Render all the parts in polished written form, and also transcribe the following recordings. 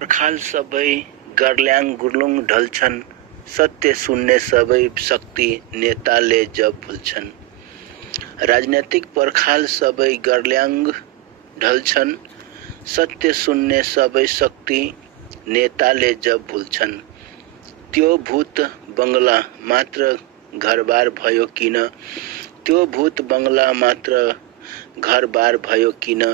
पर्खाल सबै गर्ल्याङ गुर्लुङ ढल्छन्, सत्य सुन्ने सबै शक्ति नेताले जब भुल्छन्। राजनीतिक पर्खाल सबै गर्ल्याङ ढल्छन्, सत्य सुन्ने सबै शक्ति नेताले जब भुल्छन्। त्यो भूत बंगला मात्र घरबार भयो किन, त्यो भूत बंगला मात्र घरबार भयो किन,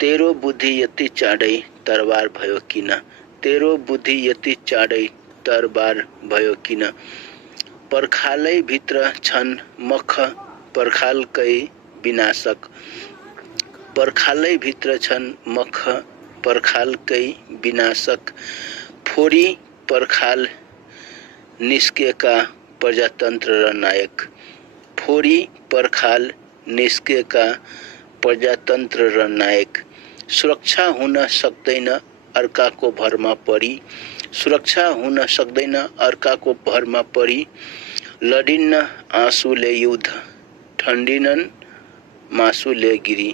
तेरो बुद्धि यति चाँडै तरबार भयो किन, तेरो बुद्धि यति चाँडै तरबार भयो किन। पर्खालै भित्र छन् मख पर्खालकै विनाशक, पर्खालै भित्र छन् मख पर्खालकै विनाशक। फोरी पर्खाल निस्केका प्रजातन्त्र र नायक, फोरी पर्खाल निस्केका प्रजातन्त्र र नायक। सुरक्षा हुन सक्दैन अर्काको भरमा परी, सुरक्षा हुन सक्दैन अर्काको भरमा परी। लडिन्न आँसुले युद्ध, ठण्डिनन् मासुले गिरी।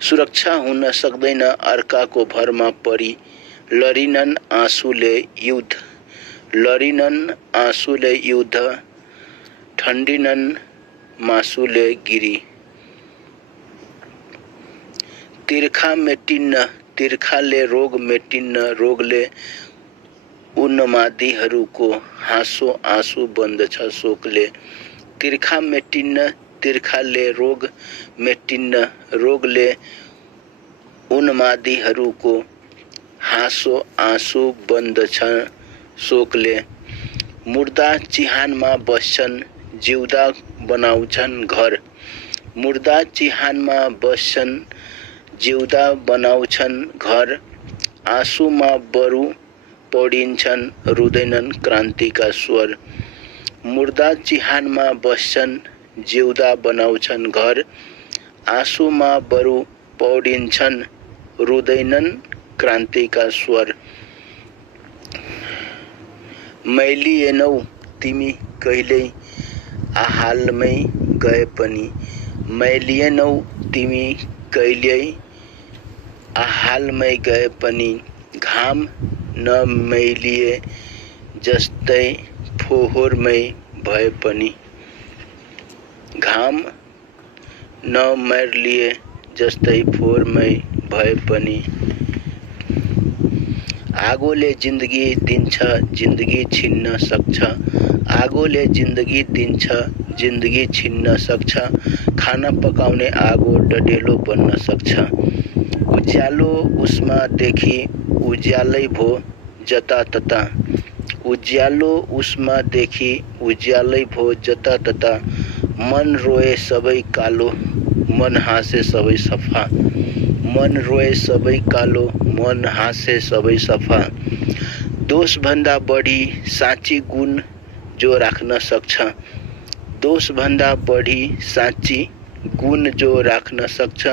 सुरक्षा हुन सक्दैन अर्काको भरमा परी, लडिनन् आँसुले युद्ध, लडिनन् आँसुले युद्ध, ठण्डिनन् मासुले गिरी। तिर्खा मेटिन्न तिर्खाले रोग मेटिन्न रोगले, उन्मादीहरूको हाँसो आँसु बन्दछ शोकले। तिर्खा मेटिन्न तिर्खाले रोग मेटिन्न रोगले, उन्मादीहरूको हाँसो आँसु बन्दछ शोकले। मुर्दा चिहानमा बस्छन् जिउँदा बनाउँछन् घर, मुर्दा चिहानमा बस्छन् जिउँदा बनाउँछन् घर। आँसुमा बरु पौडिन्छन् रुँदैनन् क्रान्तिका स्वर। मुर्दा चिहानमा बस्छन् जिउँदा बनाउँछन् घर, आँसुमा बरु पौडिन्छन् रुँदैनन् क्रान्तिका स्वर। मैलिएनौ तिमी कहिल्यै आहालमै गए पनि, मैलिएनौ तिमी कहिल्यै आहालमै गए पनि। घाम नमैलिए जस्तै फोहोरमै भए पनि, घाम नमैलिए जस्तै फोहोरमै भए पनि। आगोले जिन्दगी दिन्छ जिन्दगी छिन्न सक्छ, आगोले जिन्दगी दिन्छ जिन्दगी छिन्न सक्छ। खाना पकाउने आगो डढेलो बन्न सक्छ, उज्यालो उसमा देखि उज्यालै भो जतातता, उज्यालो उसमा देखि उज्यालै भो जतातता। मन रोए सबै कालो मन हाँसे सबै सफा, मन रोए सबै कालो मन हाँसे सबै सफा। दोषभन्दा बढी साँची गुण जो राख्न सक्छ, दोषभन्दा बढी साँची गुण जो राख्न सक्छ।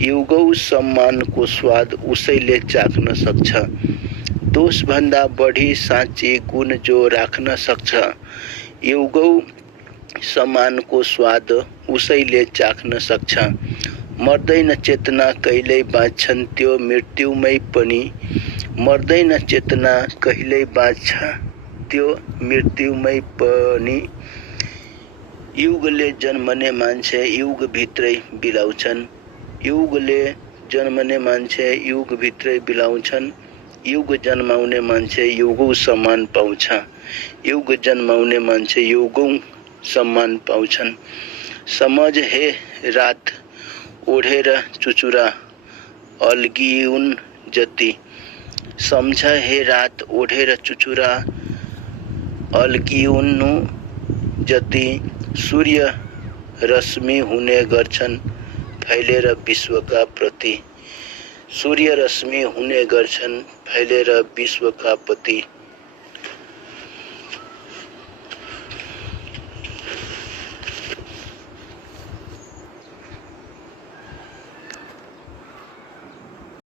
युगौँ सम्मानको स्वाद उसैले चाख्न सक्छ, दोषभन्दा बढी साँची गुण जो राख्न सक्छ। युगौँ सम्मानको स्वाद उसैले चाख्न सक्छ। मर्दैन चेतना कहिल्यै बाँच्छन् त्यो मृत्युमै पनि, मर्दैन चेतना कहिल्यै बाँच्छ त्यो मृत्युमै पनि। युगले जन्मने मान्छे युगभित्रै बिलाउँछन्, युगले जन्मने मान्छे युगभित्रै बिलाउँछन्। युग जन्माउने मान्छे युगौँ सम्मान पाउँछ, युग जन्माउने मान्छे युगौँ सम्मान पाउँछन्। समझ हे रात ओढेर चुचुरा अल्गिउन् जति, सम्झ हे रात ओढेर चुचुरा अल्गिउनु जति। सूर्य रश्मि हुने गर्छन् फैलेर विश्वका प्रति, सूर्य रश्मि हुने गर्छन् फैलेर विश्वका प्रति।